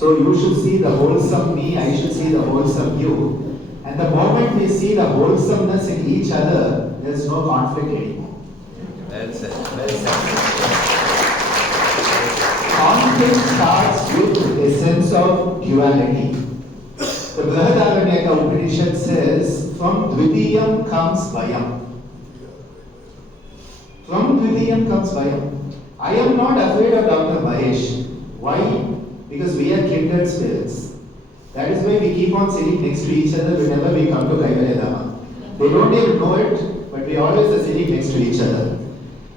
So you should see the wholesome me, I should see the wholesome you. And the moment we see the wholesomeness in each other, there is no conflict anymore. Well said. Well said. Conflict starts with a sense of duality. The Brihadaranyaka Upanishad says, from Dvitiyam comes Vayam. From Dvitiyam comes Vayam. I am not afraid of Dr. Mahesh. Why? Because we are kindred spirits. That is why we keep on sitting next to each other whenever we come to Kaivalyadhama. They don't even know it, but we always are sitting next to each other.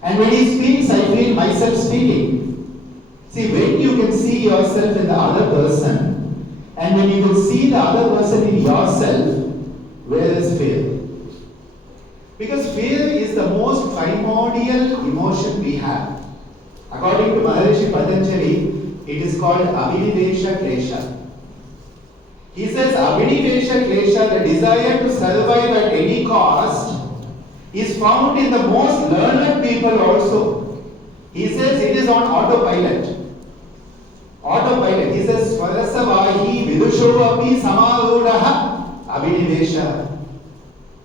And when he speaks, I feel myself speaking. See, when you can see yourself in the other person, and when you will see the other person in yourself, where is fear? Because fear is the most primordial emotion we have. According to Maharishi Patanjali, it is called Abhinivesha Klesha. He says Abhinivesha Klesha, the desire to survive at any cost, is found in the most learned people also. He says it is on autopilot. Autopilot. He says Swarasavahi Vidusho api samarudaha Abhinivesha.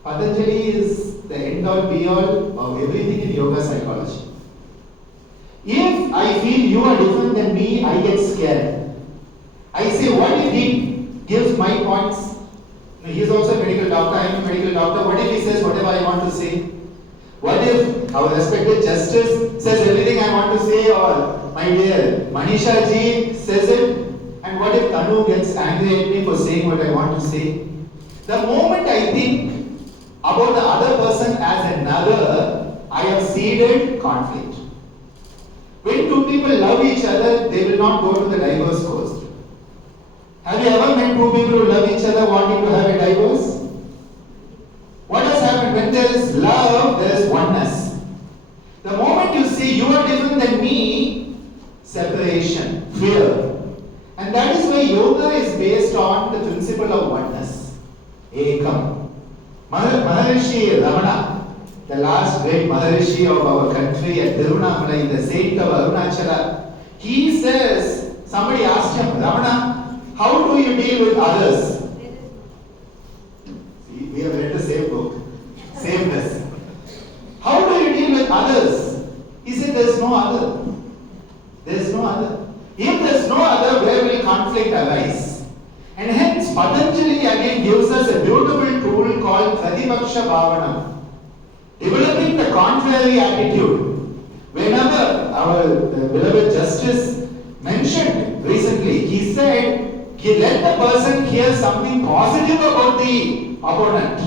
Patanjali is the end all be all of everything in yoga psychology. If I feel you are different than me, I get scared. I say, what if he gives my points? He is also a medical doctor, I am a medical doctor. What if he says whatever I want to say? What if our respected justice says everything I want to say, or my dear Manisha ji says it? And what if Tanu gets angry at me for saying what I want to say? The moment I think about the other person as another, I have seeded conflict. When two people love each other, they will not go to the divorce course. Have you ever met two people who love each other wanting to have a divorce? What has happened? When there is love, there is oneness. The moment you say you are different than me, separation, fear. And that is why yoga is based on the principle of oneness. Ekam. Maharishi Ramana, the last great Maharishi of our country at Tiruvannamalai, the saint of Arunachala, he says, somebody asked him, Ramana, how do you deal with others? See, we have read the same book, sameness. How do you deal with others? He said, there is no other. There is no other. If there is no other, where will conflict arise? And hence, Patanjali again gives us a beautiful tool called Pratipaksha Bhavana. Developing the contrary attitude. Whenever our beloved Justice mentioned recently, he said, let the person hear something positive about the opponent.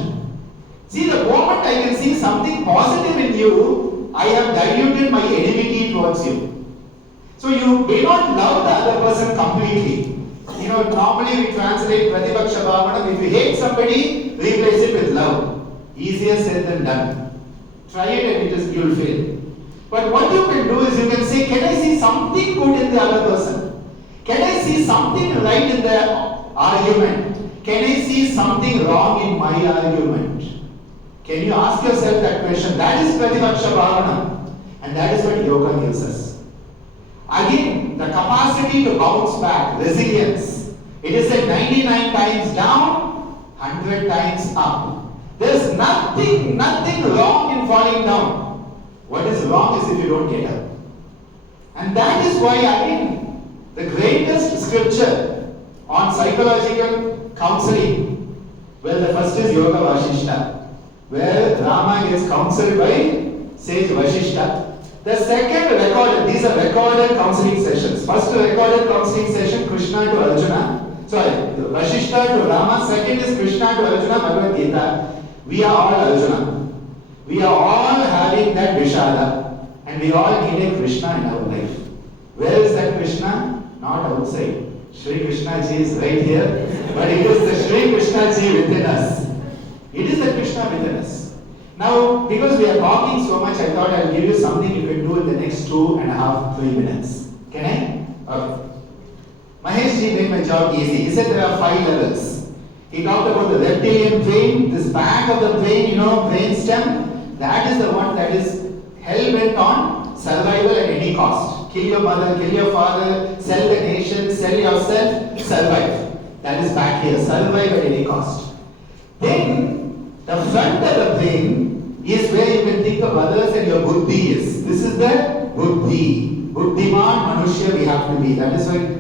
See, the moment I can see something positive in you, I have diluted my enmity towards you. So you may not love the other person completely. You know, normally we translate Pratipaksha Bhavana, if you hate somebody, replace it with love. Easier said than done. Try it and you will fail. But what you can do is you can say, can I see something good in the other person? Can I see something right in the argument? Can I see something wrong in my argument? Can you ask yourself that question? That is Pratipaksha Bhavana. And that is what yoga gives us. Again, the capacity to bounce back, resilience. It is said 99 times down, 100 times up. There is nothing wrong in falling down. What is wrong is if you don't get up. And that is why, again, the greatest scripture on psychological counseling, well, the first is Yoga Vashishta, where Rama gets counseled by sage Vashishta. The second recorded, these are recorded counseling sessions. First recorded counseling session, Krishna to Arjuna. Sorry, Vashishta to Rama. Second is Krishna to Arjuna, Bhagavad Gita. We are all Arjuna. We are all having that Vishada. And we all need a Krishna in our life. Where is that Krishna? Not outside. Shri Krishna Ji is right here. But it is the Shri Krishna Ji within us. It is the Krishna within us. Now, because we are talking so much, I thought I'll give you something you can do in the next 2.5, 3 minutes. Can I? Okay. Mahesh Ji made my job easy. He said there are 5 levels. He talked about the reptilian brain, this back of the brain, brain stem. That is the one that is hell-bent on survival at any cost. Kill your mother, kill your father, sell the nation, sell yourself, survive. That is back here, survive at any cost. Then, the front of the brain is where you can think of others and your buddhi is. This is the buddhi. Buddhiman Manushya we have to be. That is why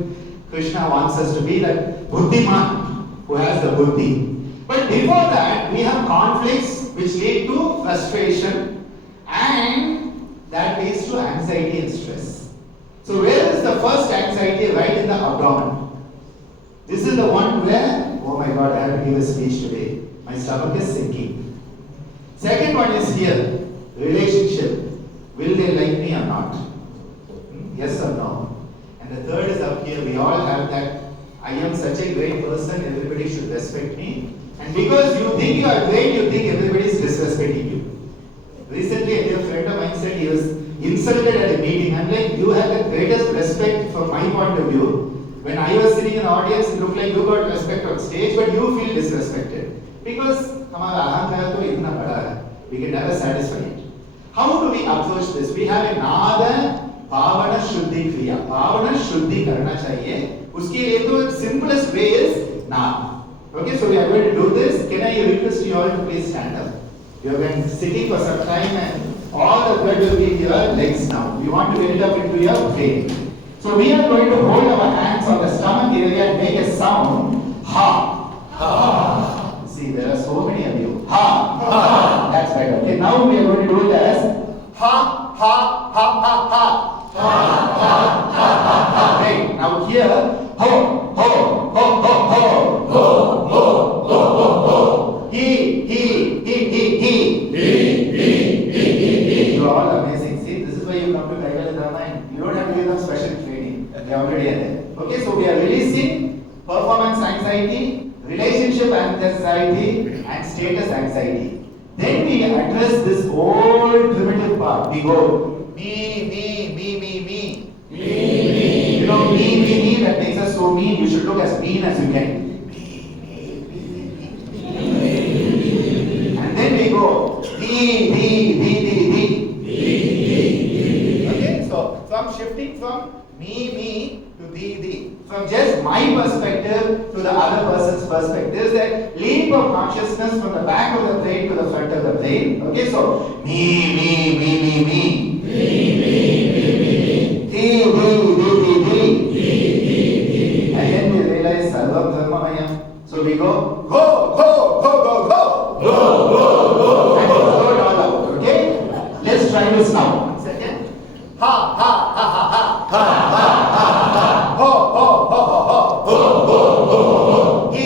Krishna wants us to be that buddhiman who has the buddhi. But before that, we have conflicts which lead to frustration and that leads to anxiety and stress. So where is the first anxiety? Right in the abdomen. This is the one where, oh my God, I have to give a speech today. My stomach is sinking. Second one is here, relationship. Will they like me or not? Yes or no? And the third is up here. We all have that, I am such a great person, everybody should respect me. And because you think you are great, you think everybody is disrespecting you. Recently, a dear friend of mine said he was insulted at a meeting. I'm like, you have the greatest respect from my point of view. When I was sitting in the audience, it looked like you got respect on stage, but you feel disrespected. Because we can never satisfy it. How do we approach this? We have a Nada Pavana Shuddhi Kriya. Pavana Shuddhi Karna Chahiye. Uske liye to simplest way is Nada. Okay, so we are going to do this. Can I request you all to please stand up? You have been sitting for some time and all the blood will be in your legs now. We want to get it up into your brain. So we are going to hold our hands on the stomach area and make a sound. Ha. Ha. See, there are so many of you. Ha. Ha. That's better. Okay, now we are going to do this. Ha. Ha. Ha. Ha. Ha. Ha. Ha. Ha. Ha. Great. Now here. Ho. Ho. Ho. Ho. Ho. Ho. Ho. Ho. Ho. Ho. He. He. He. He. He. He. He. He. You are all amazing. See, this is why you come to Kaivalyadhama and you don't have to give them special training. They are already there. Okay, so we are releasing performance anxiety, relationship anxiety, and status anxiety. Then we address this old primitive part. We go me, me, me, me, me. Me, me. You know, me, that makes us so mean. You should look as mean as you can. And then we go the. Okay, so from shifting from me to the. From just my perspective to the other person's perspective, that leap of consciousness from the back of the brain to the front of the brain. Okay, so me. The. And then we realize Sarvam Dharmamaya. So we go. And we throw it all out. Okay? Let's try this now. 1 second. Ha. Ho. He.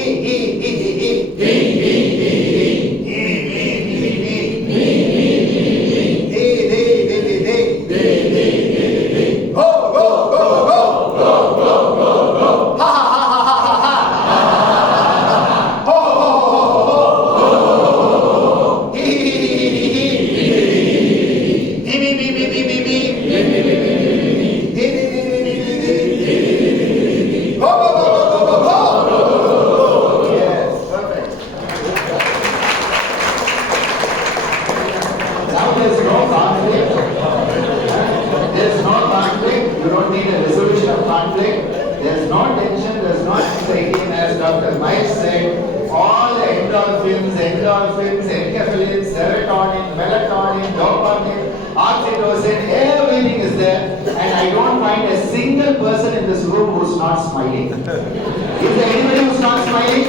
There's no tension, there's no anxiety, and as Dr. Mahesh said, all the endorphins, enkephalins, serotonin, melatonin, dopamine, oxytocin, everything is there, and I don't find a single person in this room who's not smiling. Is there anybody who's not smiling?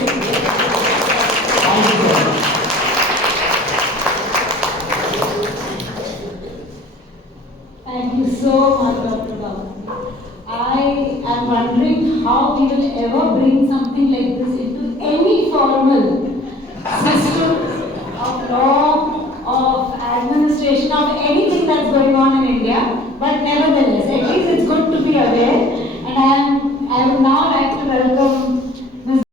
Thank you so much. Thank you so much, Dr. I am wondering how we will ever bring something like this into any formal system of law, of administration, of anything that's going on in India. But nevertheless, at least it's good to be aware. And I would now like to welcome